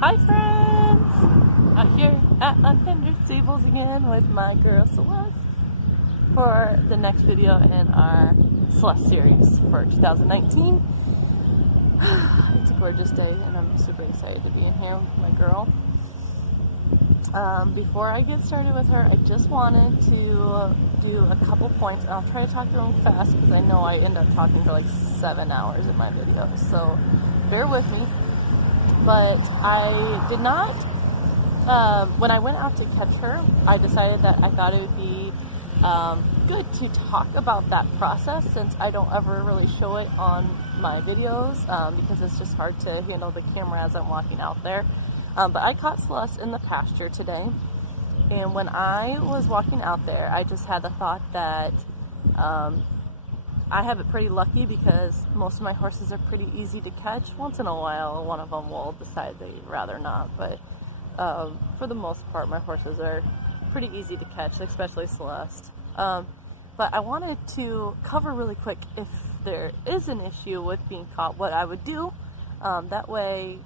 Hi friends! Out here at Unhindered Stables again with my girl Celeste for the next video in our Celeste series for 2019. It's a gorgeous day and I'm super excited to be in here with my girl. Before I get started with her, I just wanted to do a couple points, and I'll try to talk to them fast because I know I end up talking for like 7 hours in my videos, so bear with me. But I did not, when I went out to catch her, I decided that I thought it would be good to talk about that process, since I don't ever really show it on my videos because it's just hard to handle the camera as I'm walking out there. But I caught Celeste in the pasture today, and when I was walking out there, I just had the thought that I have it pretty lucky because most of my horses are pretty easy to catch. Once in a while, one of them will decide they'd rather not, but for the most part, my horses are pretty easy to catch, especially Celeste. But I wanted to cover really quick, if there is an issue with being caught, what I would do. That way,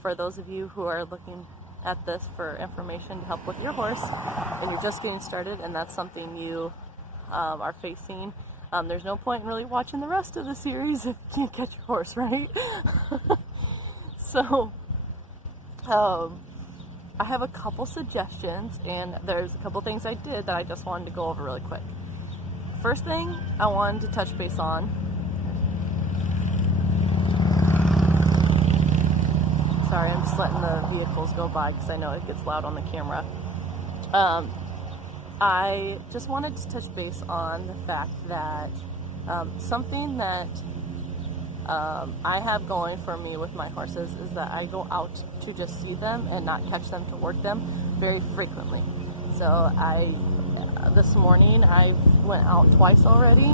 for those of you who are looking at this for information to help with your horse, and you're just getting started, and that's something you are facing, there's no point in really watching the rest of the series if you can't catch your horse, right? So, I have a couple suggestions, and there's a couple things I did that I just wanted to go over really quick. First thing I wanted to touch base on, sorry, I'm just letting the vehicles go by because I know it gets loud on the camera. I just wanted to touch base on the fact that something that I have going for me with my horses is that I go out to just see them and not catch them to work them very frequently. So this morning I went out twice already,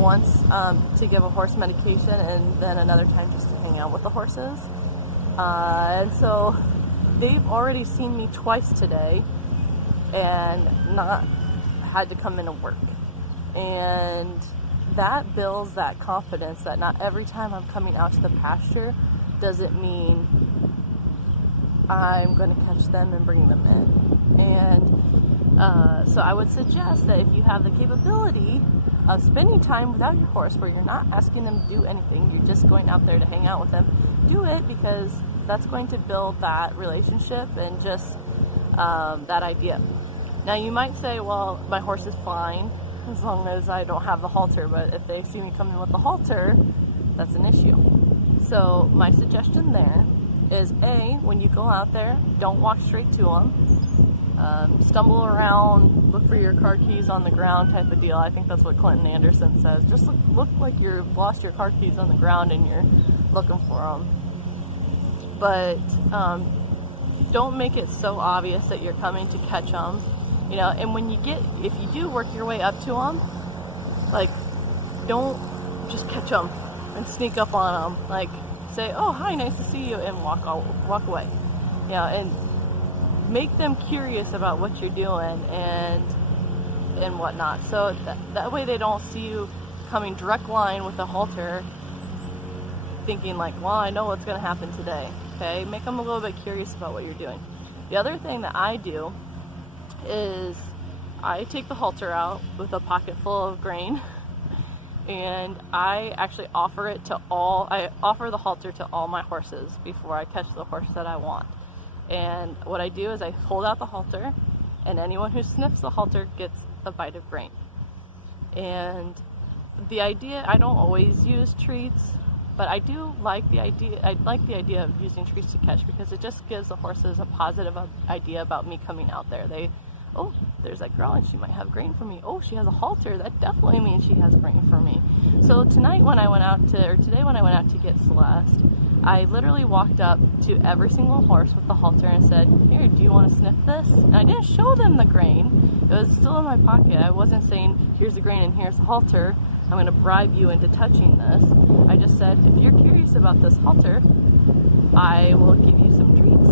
once to give a horse medication, and then another time just to hang out with the horses. And so they've already seen me twice today and not had to come in and work. And that builds that confidence that not every time I'm coming out to the pasture doesn't mean I'm going to catch them and bring them in. And so I would suggest that if you have the capability of spending time without your horse, where you're not asking them to do anything, you're just going out there to hang out with them, do it, because that's going to build that relationship and just that idea. Now you might say, well, my horse is fine as long as I don't have the halter, but if they see me coming with the halter, that's an issue. So my suggestion there is, A, when you go out there, don't walk straight to them. Stumble around, look for your car keys on the ground type of deal. I think that's what Clinton Anderson says. Just look like you've lost your car keys on the ground and you're looking for them. But don't make it so obvious that you're coming to catch them. You know, and when you if you do work your way up to them, like, don't just catch them and sneak up on them. Like, say, oh, hi, nice to see you, and walk away. You know, and make them curious about what you're doing and whatnot. So that way they don't see you coming direct line with a halter thinking like, well, I know what's going to happen today. Okay, make them a little bit curious about what you're doing. The other thing that I do is I take the halter out with a pocket full of grain, and I actually offer the halter to all my horses before I catch the horse that I want. And what I do is I hold out the halter, and anyone who sniffs the halter gets a bite of grain. And the idea, I don't always use treats, but I do like the idea. I like the idea of using treats to catch, because it just gives the horses a positive idea about me coming out there. Oh, there's that girl and she might have grain for me. Oh, she has a halter. That definitely means she has grain for me. So today when I went out to get Celeste, I literally walked up to every single horse with the halter and said, here, do you want to sniff this? And I didn't show them the grain. It was still in my pocket. I wasn't saying, here's the grain and here's the halter. I'm going to bribe you into touching this. I just said, if you're curious about this halter, I will give you some treats.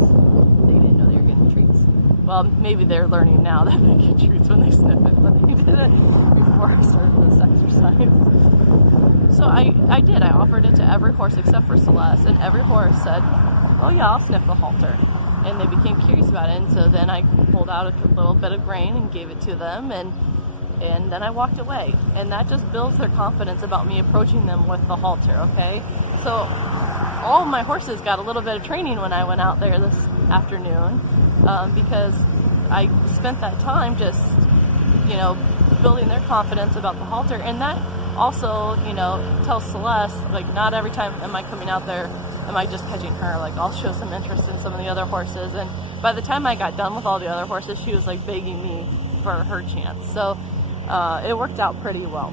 They didn't know they were getting treats. Well, maybe they're learning now that they get treats when they sniff it, but they did it before I started this exercise. So I did. I offered it to every horse except for Celeste, and every horse said, oh yeah, I'll sniff the halter. And they became curious about it, and so then I pulled out a little bit of grain and gave it to them, and then I walked away. And that just builds their confidence about me approaching them with the halter, okay? So all of my horses got a little bit of training when I went out there this afternoon, because I spent that time just, you know, building their confidence about the halter. And that also, you know, tells Celeste, like, not every time am I coming out there am I just catching her. Like, I'll show some interest in some of the other horses. And by the time I got done with all the other horses, she was like begging me for her chance. So it worked out pretty well.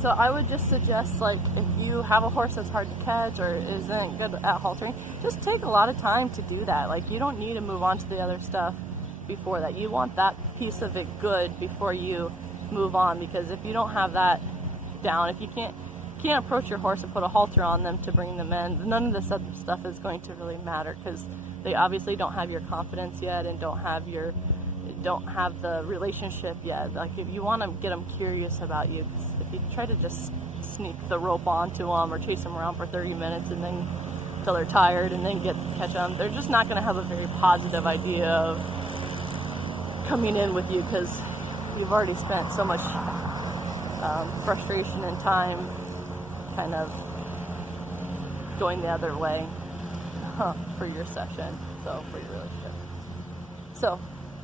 So I would just suggest, like, if you have a horse that's hard to catch or isn't good at haltering, just take a lot of time to do that. Like, you don't need to move on to the other stuff before that. You want that piece of it good before you move on, because if you don't have that down, if you can't approach your horse and put a halter on them to bring them in, none of this other stuff is going to really matter, because they obviously don't have your confidence yet and don't have the relationship yet. Like, if you want to get them curious about you, because if you try to just sneak the rope onto them or chase them around for 30 minutes and then till they're tired and then catch them, they're just not going to have a very positive idea of coming in with you, because you've already spent so much frustration and time kind of going the other way for your session, so for your relationship. So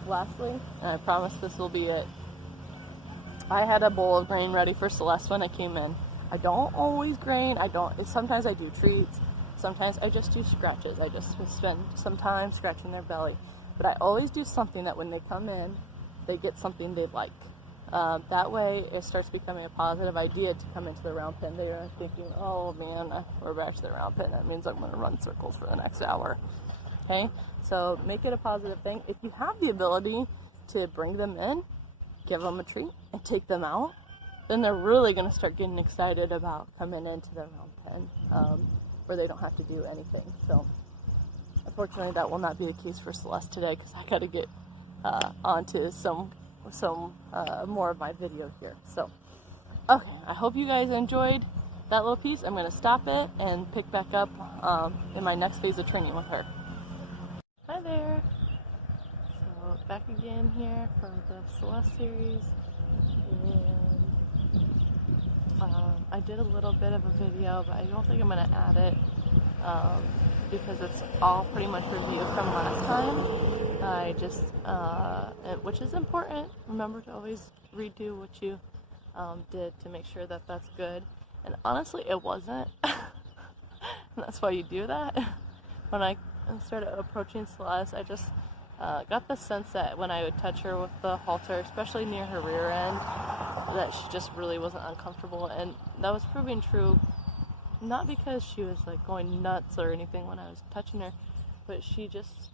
lastly, and I promise this will be it, I had a bowl of grain ready for Celeste when I came in. I don't always grain. Sometimes I do treats. Sometimes I just do scratches. I just spend some time scratching their belly. But I always do something that when they come in, they get something they like. That way it starts becoming a positive idea to come into the round pen. They're thinking, oh man, we're back to the round pen. That means I'm going to run circles for the next hour. Okay? So make it a positive thing. If you have the ability to bring them in, give them a treat, and take them out, then they're really going to start getting excited about coming into the round pen, where they don't have to do anything. So unfortunately that will not be the case for Celeste today, because I got to get onto some more of my video here. So okay, I hope you guys enjoyed that little piece. I'm going to stop it and pick back up in my next phase of training with her. Hi there. So back again here for the Celeste Series, and I did a little bit of a video, but I don't think I'm going to add it because it's all pretty much review from last time. I just, which is important, remember to always redo what you did to make sure that that's good. And honestly, it wasn't. And that's why you do that. When I started approaching Celeste, I just got the sense that when I would touch her with the halter, especially near her rear end, that she just really wasn't uncomfortable. And that was proving true, not because she was like going nuts or anything when I was touching her, but she just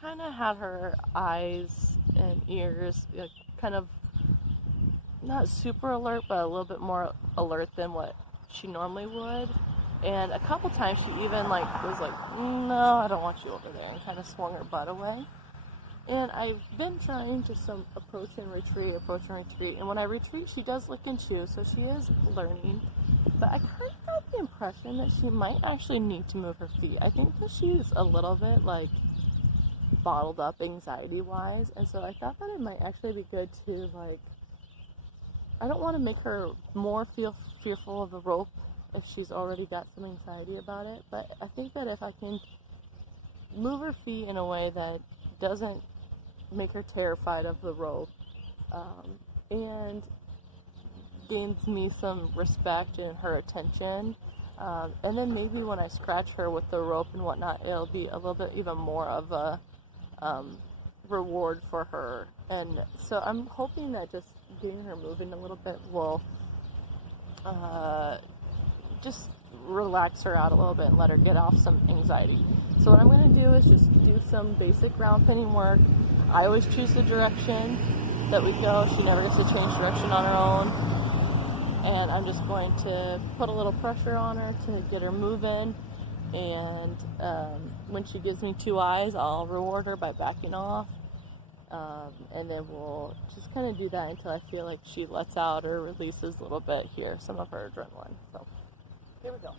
kind of had her eyes and ears kind of not super alert, but a little bit more alert than what she normally would. And a couple times she even was like, no, I don't want you over there, and kind of swung her butt away. And I've been trying just some approach and retreat. And when I retreat, she does lick and chew, so she is learning. But I kind of got the impression that she might actually need to move her feet. I think that she's a little bit bottled up anxiety-wise. And so I thought that it might actually be good to I don't want to make her more feel fearful of the rope if she's already got some anxiety about it. But I think that if I can move her feet in a way that doesn't make her terrified of the rope, and gains me some respect and her attention, and then maybe when I scratch her with the rope and whatnot, it'll be a little bit even more of a reward for her. And so I'm hoping that just getting her moving a little bit will just relax her out a little bit and let her get off some anxiety. So what I'm going to do is just do some basic round pinning work. I always choose the direction that we go. She never gets to change direction on her own. And I'm just going to put a little pressure on her to get her moving. And when she gives me two eyes, I'll reward her by backing off. And then we'll just kind of do that until I feel like she lets out or releases a little bit here, some of her adrenaline. So here we go.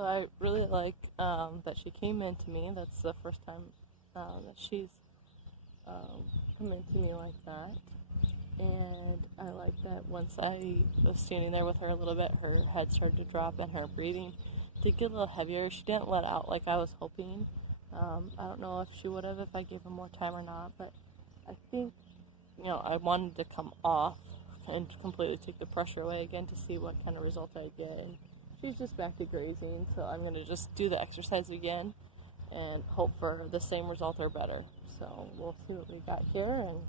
So I really like that she came into me. That's the first time that she's come into me like that. And I like that once I was standing there with her a little bit, her head started to drop and her breathing did get a little heavier. She didn't let out like I was hoping. I don't know if she would have if I gave her more time or not, but I think, I wanted to come off and completely take the pressure away again to see what kind of result I get. And she's just back to grazing, so I'm going to just do the exercise again and hope for the same result or better. So we'll see what we got here. And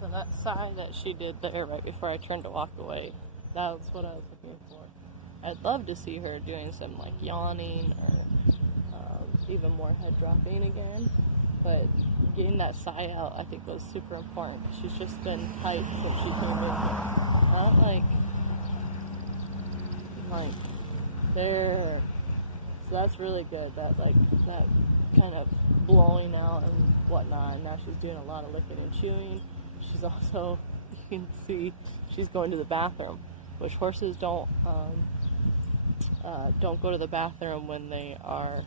so that sigh that she did there right before I turned to walk away, that was what I was looking for. I'd love to see her doing some like yawning or even more head dropping again, but getting that sigh out I think was super important. She's just been tight since she came in here. Not like there. So that's really good. That kind of blowing out and whatnot. And now she's doing a lot of licking and chewing. She's also, you can see, she's going to the bathroom, which horses don't go to the bathroom when they are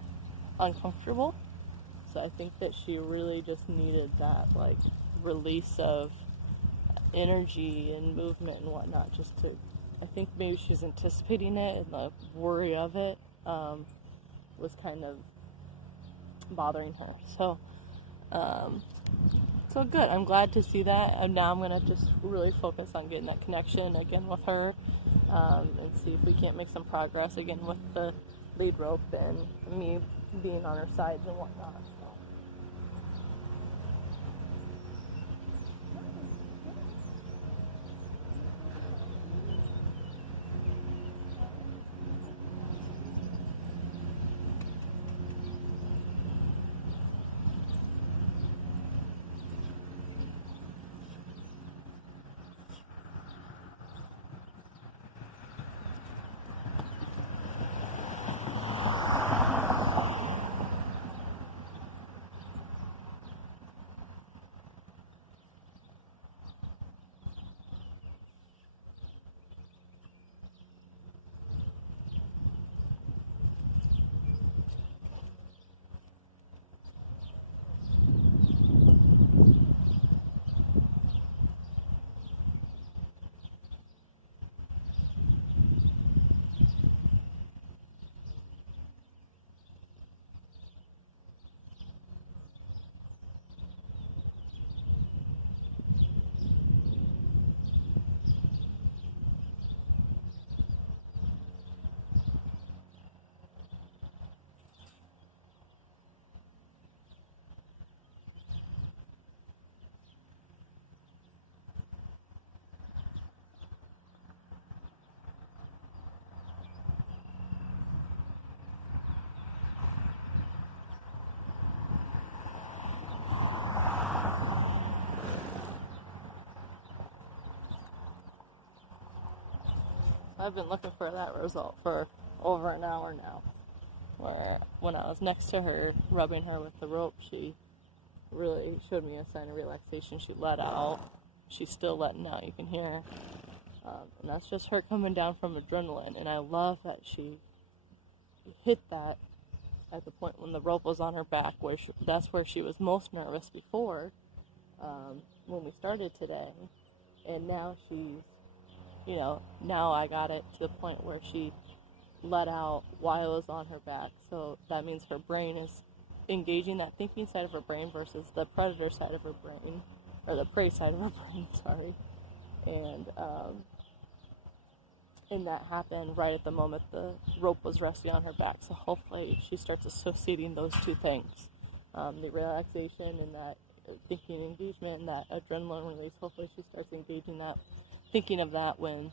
uncomfortable. So I think that she really just needed that like release of energy and movement and whatnot, just to, I think maybe she's anticipating it, and the worry of it was kind of bothering her. So so good. I'm glad to see that, and now I'm going to just really focus on getting that connection again with her, and see if we can't make some progress again with the lead rope and me being on her sides and whatnot. I've been looking for that result for over an hour now, where when I was next to her, rubbing her with the rope, she really showed me a sign of relaxation. She let out. She's still letting out. You can hear her. And that's just her coming down from adrenaline. And I love that she hit that at the point when the rope was on her back, where that's where she was most nervous before, when we started today. And now she's, now I got it to the point where she let out while it was on her back. So that means her brain is engaging that thinking side of her brain versus the predator side of her brain, or the prey side of her brain, sorry. And that happened right at the moment the rope was resting on her back. So hopefully she starts associating those two things, the relaxation and that thinking engagement and that adrenaline release. Hopefully she starts engaging that, thinking of that when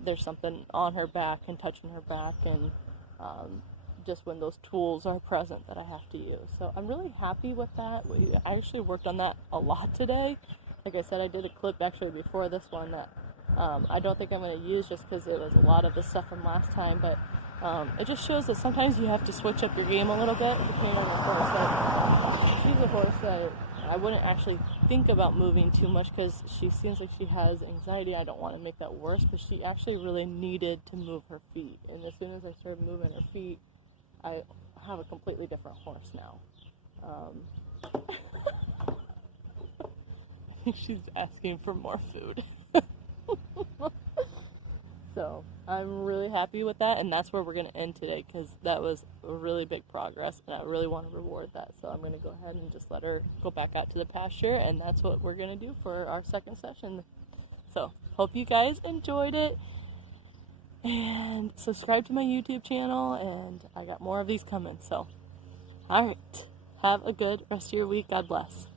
there's something on her back and touching her back, and just when those tools are present that I have to use. So I'm really happy with that. I actually worked on that a lot today. Like I said, I did a clip actually before this one that I don't think I'm going to use just because it was a lot of the stuff from last time, but it just shows that sometimes you have to switch up your game a little bit depending on your horse. Like, she's a horse that I wouldn't actually think about moving too much because she seems like she has anxiety. I don't want to make that worse, but she actually really needed to move her feet, and as soon as I started moving her feet, I have a completely different horse now. I think she's asking for more food. So I'm really happy with that, and that's where we're going to end today because that was a really big progress, and I really want to reward that. So I'm going to go ahead and just let her go back out to the pasture, and that's what we're going to do for our second session. So hope you guys enjoyed it, and subscribe to my YouTube channel, and I got more of these coming. So all right, have a good rest of your week. God bless.